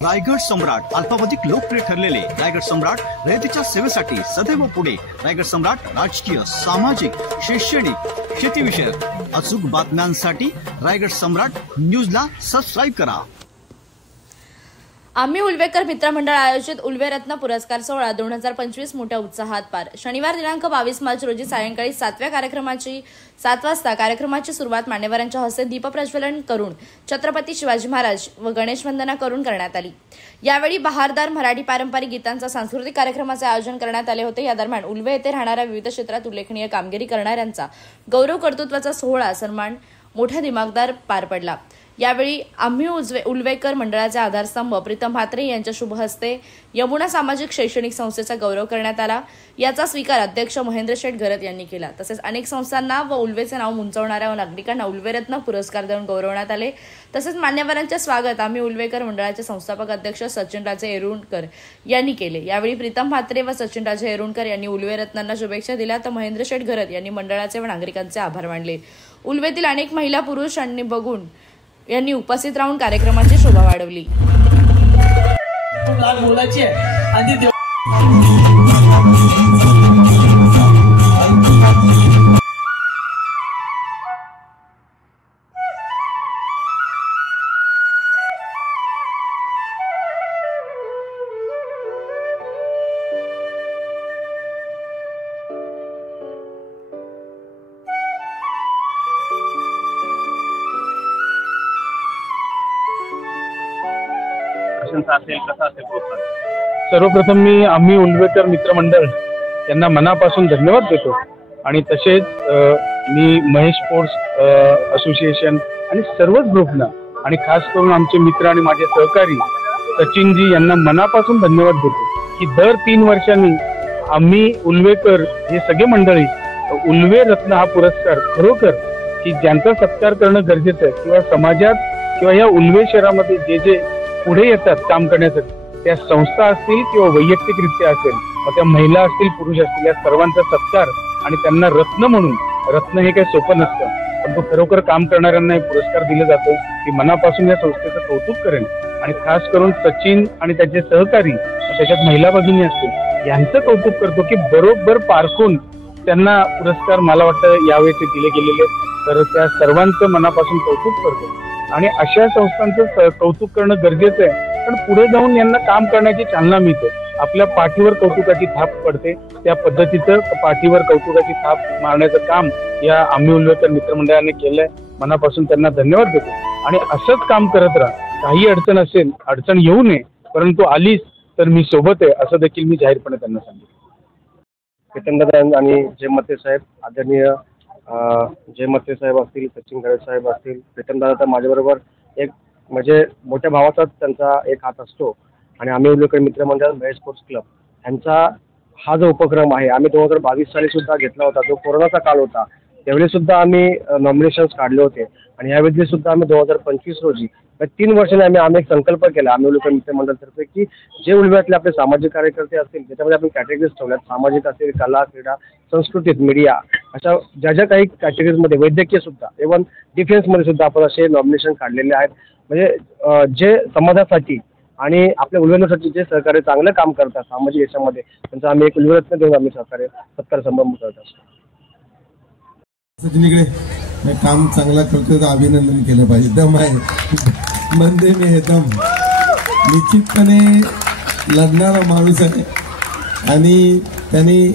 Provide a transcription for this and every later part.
रायगड सम्राट अल्पावधीत लोकप्रिय ठरलेले रायगड सम्राट रयतेच्या सेवेसाठी सदैव पुढे। रायगड सम्राट राजकीय, सामाजिक, शैक्षणिक, शेतीविषयक अचूक बातम्यांसाठी रायगड सम्राट न्यूजला सबस्क्राईब करा। आम्ही उल्वेकर मित्रमंडळ आयोजित उल्वेरत्न पुरस्कार सोहळा 2025 मोठ्या उत्साहात पार। शनिवार दिनांक 22 मार्च रोजी सायंकाळी 7 वाजता कार्यक्रमाची सुरुवात मान्यवरांच्या हस्ते दीपप्रज्वलन करून छत्रपती शिवाजी महाराज व गणेश वंदना करून करण्यात आली। यावेळी बहारदार मराठी पारंपरिक गीतांचा सांस्कृतिक कार्यक्रमाचे आयोजन करण्यात आले होते। या दरम्यान उल्वे येथे राहणाऱ्या विविध क्षेत्रात उल्लेखनीय कामगिरी करणाऱ्यांचा गौरव कर्तृत्वाचा सोहळा सन्मान मोठा दिमागदार पार पडला। यावेळी आम्ही उल्वेकर मंडळाचे आधारस्तंभ प्रीतम म्हात्रे यांच्या शुभ हस्ते यमुना सामाजिक शैक्षणिक संस्थेचा गौरव करण्यात आला। याचा स्वीकार अध्यक्ष महेंद्र शेठ गरत यांनी केला। तसेच अनेक संस्थांना व उल्वेचे नाव उंचावणाऱ्या नागरिकांना उल्वेरत्न पुरस्कार देऊन गौरवण्यात आले। तसेच मान्यवरांचे स्वागत आम्ही उल्वेकर मंडळाचे संस्थापक अध्यक्ष सचिनराजे येरुणकर यांनी केले। यावेळी प्रीतम म्हात्रे व सचिनराजे येरुणकर यांनी उल्वेरत्नांना शुभेच्छा दिल्या तर महेंद्र शेठ गरत यांनी मंडळाचे व नागरिकांचे आभार मानले। उल्वेतील अनेक महिला पुरुष यांनी उपस्थित राहून कार्यक्रमाची शोभा वाढवली। सर्वप्रथम मी आम्ही उल्वेकर मित्रमंडळ यांना मनापासून धन्यवाद देतो आणि तसेच मी महेश स्पोर्ट्स असोसिएशन आणि सर्वच ग्रुपना आणि खास करून आमचे मित्र आणि माझे सहकारी सचिनजी यांना मनापासून धन्यवाद देतो की दर 3 वर्षांनी आम्ही उल्वेकर हे सगळे मंडळी उल्वे रत्न हा पुरस्कार खरोखर की ज्यांचा सत्कार करणं गरजेचं आहे किंवा समाजात किंवा या उल्वे शहरामध्ये जे पुढे येतात काम करण्यासाठी त्या संस्था असतील किंवा वैयक्तिकरित्या असेल मग त्या महिला असतील पुरुष असतील या सर्वांचा सत्कार आणि त्यांना रत्न म्हणून रत्न हे काही सोपं नसतं पण तो खरोखर काम करणाऱ्यांना हे पुरस्कार दिलं जातं की मनापासून या संस्थेचं कौतुक करेन आणि खास करून सचिन आणि त्याचे सहकारी त्याच्यात महिला भगिनी असतील यांचं कौतुक करतो की बरोबर पारखून त्यांना पुरस्कार मला वाटतं यावेळी दिले गेलेले तर त्या सर्वांचं मनापासून कौतुक करतो आणि अशा संस्थांचं कौतुक करणं गरजेचं आहे पण पुढे जाऊन यांना काम करण्याची चालना मिळते आपल्या पाठीवर कौतुकाची थाप पडते त्या पद्धतीचं पाठीवर कौतुकाची थाप मारण्याचं काम या आम्ही उल्वेकर मित्रमंडळाने केलंय मनापासून त्यांना धन्यवाद देतो आणि असंच काम करत राहा काही अडचण असेल अडचण येऊ नये परंतु आलीच तर मी सोबत आहे असं देखील मी जाहीरपणे त्यांना सांगितलं। प्रीतमदादा आणि जय मते साहेब आदरणीय जय मते साहेब असतील सचिन गरत साहेब असतील प्रीतमदादा तर माझ्याबरोबर एक म्हणजे मोठ्या भावाचा त्यांचा एक हात असतो आणि आम्ही उल्वेकर मित्रमंडळ महेश स्पोर्ट्स क्लब यांचा हा जो उपक्रम आहे आम्ही 2022 साली सुद्धा घेतला होता जो कोरोनाचा काळ होता त्यावेळी सुद्धा आम्ही नॉमिनेशन्स काढले होते आणि यावेळी सुद्धा आम्ही 2025 रोजी 3 वर्षांनी आम्ही एक संकल्प केला आम्ही उल्वेकर मित्रमंडळतर्फे की जे उल्व्यातले आपले सामाजिक कार्यकर्ते असतील त्याच्यामध्ये आपण कॅटेगरीज ठेवल्यात सामाजिक असेल कला क्रीडा संस्कृतीत मीडिया अशा ज्या काही कॅटेगरीजमध्ये वैद्यकीय सुद्धा इव्हन डिफेन्समध्ये सुद्धा आपण असे नॉमिनेशन काढलेले आहेत म्हणजे जे समाजासाठी आणि आपल्या उल्वेरत्नासाठी जे सहकार्य चांगलं काम करतात सामाजिक याच्यामध्ये त्यांचं आम्ही एक उल्वेरत्न देऊन आम्ही सत्कार संभ्रम करत असतो। सचिनीकडे मी काम चांगला करतोय तर अभिनंदन केलं पाहिजे दम आहे मंदे में हे दम निश्चितपणे लढणारा माणूस आहे आणि त्यांनी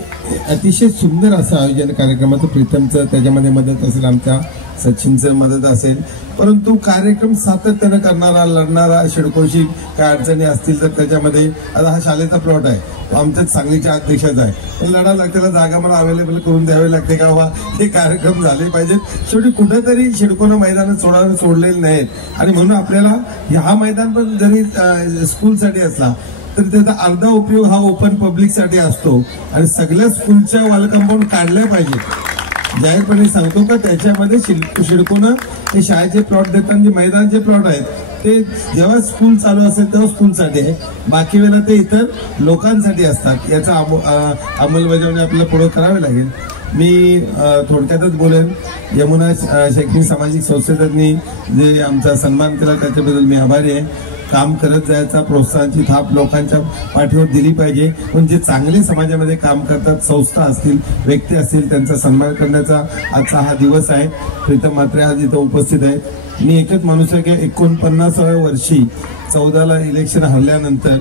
अतिशय सुंदर असं आयोजन कार्यक्रमाचं प्रीतमचं त्याच्यामध्ये मदत असेल आमच्या सचिनचं मदत असेल परंतु कार्यक्रम सातत्यानं करणारा लढणारा शिडकोशी काय अडचणी असतील तर त्याच्यामध्ये आता हा शाळेचा प्लॉट आहे आमच्याच सांगलीच्या अध्यक्षाचा आहे पण लढा लागतेला जागा मला अवेलेबल करून द्यावी लागते का बाबा हे कार्यक्रम झाले पाहिजेत शेवटी कुठेतरी शिडकोनं मैदान सोडलेले नाहीत आणि म्हणून आपल्याला हा मैदान पण जरी स्कूलसाठी असला तर त्याचा अर्धा उपयोग हा ओपन पब्लिकसाठी असतो आणि सगळ्या स्कूलच्या वॉल कंपाऊंड काढल्या पाहिजेत जाहीरपणे सांगतो का त्याच्यामध्ये शिडकोनं हे शाळेचे प्लॉट देताना जे मैदानचे प्लॉट आहेत ते जेव्हा स्कूल चालू असेल तेव्हा स्कूलसाठी आहे बाकी वेळेला ते इतर लोकांसाठी असतात याचा अंमलबजावणी आपल्याला पुढे करावी लागेल। मी थोडक्यातच बोलेन यमुना शैक्षणिक सामाजिक संस्थेनी जे आमचा सन्मान केला त्याच्याबद्दल मी आभारी आहे। काम करत जायचा, प्रोत्साहनाची थाप लोकांच्या पाठीवर दिली पाहिजे. म्हणजे चांगले समाजामध्ये काम करतात, संस्था असतील, व्यक्ती असतील, त्यांचा सन्मान करण्याचा आजचा हा दिवस आहे. प्रीतम म्हात्रे आज इथं उपस्थित आहेत. मी एकच माणूस आहे की 49व्या वर्षी 14ला इलेक्शन हरल्यानंतर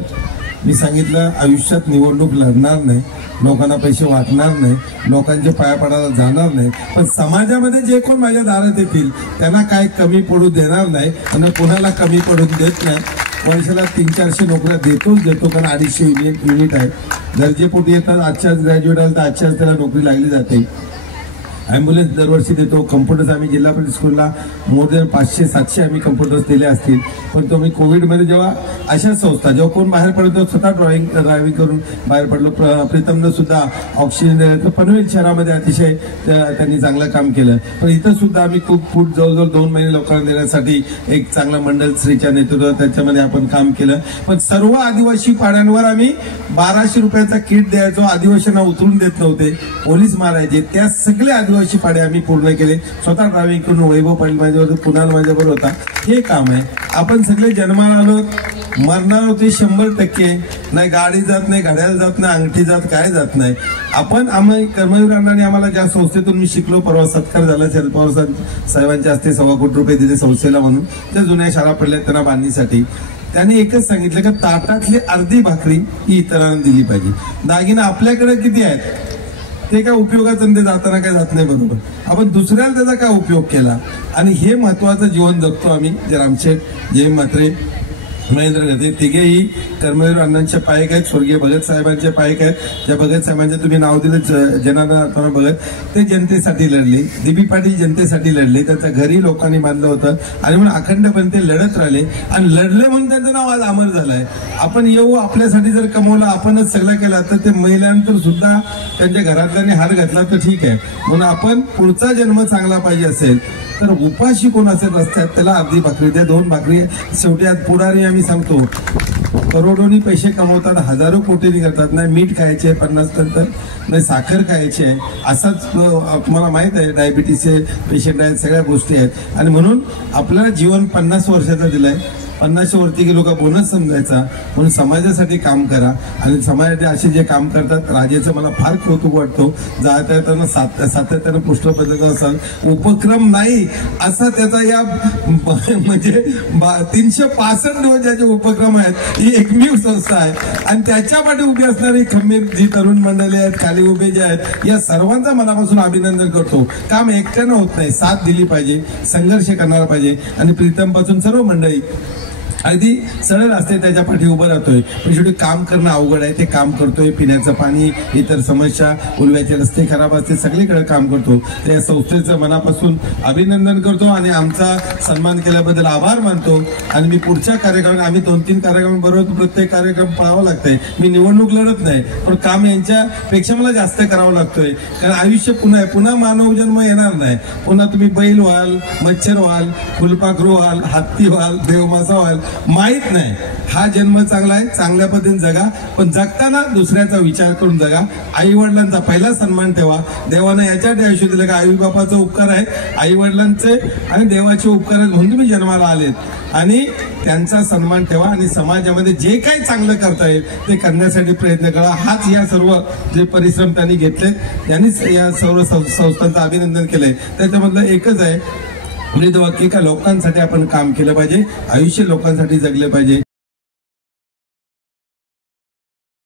मी सांगितलं आयुष्यात निवडणूक लढणार नाही, लोकांना पैसे वाटणार नाही, लोकांच्या पाया पडायला जाणार नाही, पण समाजामध्ये जे कोण माझ्या दारात येतील त्यांना काय कमी पडू देणार नाही आणि कोणाला कमी पडून देत नाही. वर्षाला 300-400 नोकऱ्या देतो, कारण 250 युनिट आहे. गरजेपोटी येतात, आजच्याच ग्रॅज्युएट आलं तर आजच्याच त्याला नोकरी लागली जाते. ॲम्ब्युलन्स दरवर्षी देतो. कम्प्युटर्स आम्ही जिल्हा परिषद स्कूलला मोर दॅन 500-700 आम्ही कम्प्युटर्स दिले असतील. पण तो मी कोविडमध्ये जेव्हा अशा संस्था जेव्हा कोण बाहेर पडतो स्वतः ड्रायव्हिंग करून बाहेर पडलो. प्रीतमनं सुद्धा ऑक्सिजन पनवेल शहरामध्ये अतिशय त्यांनी चांगलं काम केलं. पण इथं सुद्धा आम्ही खूप फूट जवळजवळ 2 महिने लोकांना देण्यासाठी एक चांगलं मंडळ श्रीच्या नेतृत्वात त्याच्यामध्ये आपण काम केलं. पण सर्व आदिवासी पाड्यांवर आम्ही 1200 रुपयाचा किट द्यायचो. आदिवासींना उतरून देत नव्हते, पोलीस मारायचे. त्या सगळे आदिवासी पाडे आम्ही पूर्ण केले. स्वतः ड्रायव्हिंग करून वैभव पाटील माझ्यावर, कुणाल माझ्याबरोबर होता. हे काम आहे. आपण सगळे जन्माला आलो, मरणार होते 100%. नाही गाडी जात नाही, घड्याळ जात नाही, अंगठी जात, काय जात नाही. आपण आम्ही कर्मवीर अण्णांनी आम्हाला ज्या संस्थेतून मी शिकलो, परवा सत्कार झाला शरद पवार साहेबांच्या हस्ते 1.25 कोटी रुपये दिले संस्थेला म्हणून. त्या जुन्या शाळा पडल्या त्यांना बांधणीसाठी. त्यांनी एकच सांगितलं की ताटातली अर्धी भाकरी ही इतरांना दिली पाहिजे. दागिना आपल्याकडे किती आहेत ते काय उपयोगाचं, ते जाताना काय जात नाही. बरोबर, आपण दुसऱ्याला त्याचा काय उपयोग केला. आणि हे महत्वाचं जीवन जगतो आम्ही. जे रामशेठ, जय म्हात्रे, महेंद्र गते तिघेही कर्मवीर अण्णांचे पायक आहेत. स्वर्गीय भगत साहेबांचे पायक आहेत. त्या भगत साहेबांचे तुम्ही नाव दिलं जनार्दन भगत, ते जनतेसाठी लढले. डीबी पाटील जनतेसाठी लढले. त्यांच्या घरी लोकांनी बांधलं होतं आणि म्हणून अखंडपणे ते लढत राहिले आणि लढले म्हणून त्यांचं नाव आज अमर झालंय. आपण येऊ आपल्यासाठी जर कमवलं, आपणच सगळं केलं तर ते महिलांतर सुद्धा त्यांच्या घरातल्यांनी हार घातला तर ठीक आहे. म्हणून आपण पुढचा जन्म चांगला पाहिजे असेल तर उपाशी कोण असेल रस्त्यात त्याला अर्धी भाकरी द्या, 2 भाकरी. शेवटी आज पुढारी आम्ही सांगतो करोडोनी पैसे कमवतात, हजारो कोटीनी करतात. नाही मीठ खायचे 50 टन, नाही साखर खायची आहे. असाच तुम्हाला माहित आहे डायबिटीसचे पेशंट आहेत, सगळ्या गोष्टी आहेत. आणि म्हणून आपल्याला जीवन 50 वर्षाचा दिलाय. 50 वरती गेलो का बोनस समजायचा. म्हणून समाजासाठी काम करा आणि समाजासाठी असे जे काम करतात राजेचं मला फार कौतुक वाटतो. जात्यानं सातत्यानं पुष्पपदक असाल उपक्रम नाही असा त्याचा या म्हणजे 365 दिवस ज्याचे उपक्रम आहेत ही एकमेव संस्था आहे. आणि त्याच्या पाठी उभी असणारी खंबीर जी तरुण मंडळी आहेत, खाली उभे जे आहेत, या सर्वांचं मनापासून अभिनंदन करतो. काम एकट्यानं होत नाही, साथ दिली पाहिजे, संघर्ष करणार पाहिजे. आणि प्रीतम पासून सर्व मंडळी अगदी सरळ असते त्याच्या पाठी उभं राहतोय. पण शेवटी काम करणं अवघड आहे, ते काम करतोय. पिण्याचं पाणी, इतर समस्या, उलव्याचे रस्ते खराब असते, सगळीकडे काम करतो. त्या संस्थेचं मनापासून अभिनंदन करतो आणि आमचा सन्मान केल्याबद्दल आभार मानतो. आणि मी पुढच्या कार्यक्रमात आम्ही 2-3 कार्यक्रम बरोबर प्रत्येक कार्यक्रम पळावं लागतंय. मी निवडणूक लढत नाही, पण काम यांच्यापेक्षा मला जास्त करावं लागतोय. कारण आयुष्य पुन्हा आहे, पुन्हा मानव जन्म येणार नाही. पुन्हा तुम्ही बैल व्हाल, मच्छर व्हाल, फुलपाखरू व्हाल, हत्ती व्हाल, देवमासा व्हाल, माहित नाही. हा जन्म चांगला आहे, चांगल्या पद्धतीने जगा, पण जगताना दुसऱ्याचा विचार करून जगा. आई वडिलांचा पहिला सन्मान ठेवा. देवानं याच्यासाठी आयुष्य दिलं का आई बापाचा उपकार आहे, आई वडिलांचे आणि देवाचे उपकार आहेत म्हणून तुम्ही जन्माला आलेत आणि त्यांचा सन्मान ठेवा. आणि समाजामध्ये जे काही चांगलं करता येईल ते करण्यासाठी प्रयत्न करा. हाच या सर्व जे परिश्रम त्यांनी घेतलेत, त्यांनीच या सर्व संस्थांचं अभिनंदन केलंय. त्याच्यामधलं एकच आहे मृदवाक्य का लोकांसाठी आपण काम केलं पाहिजे, आयुष्य लोकांसाठी जगले पाहिजे.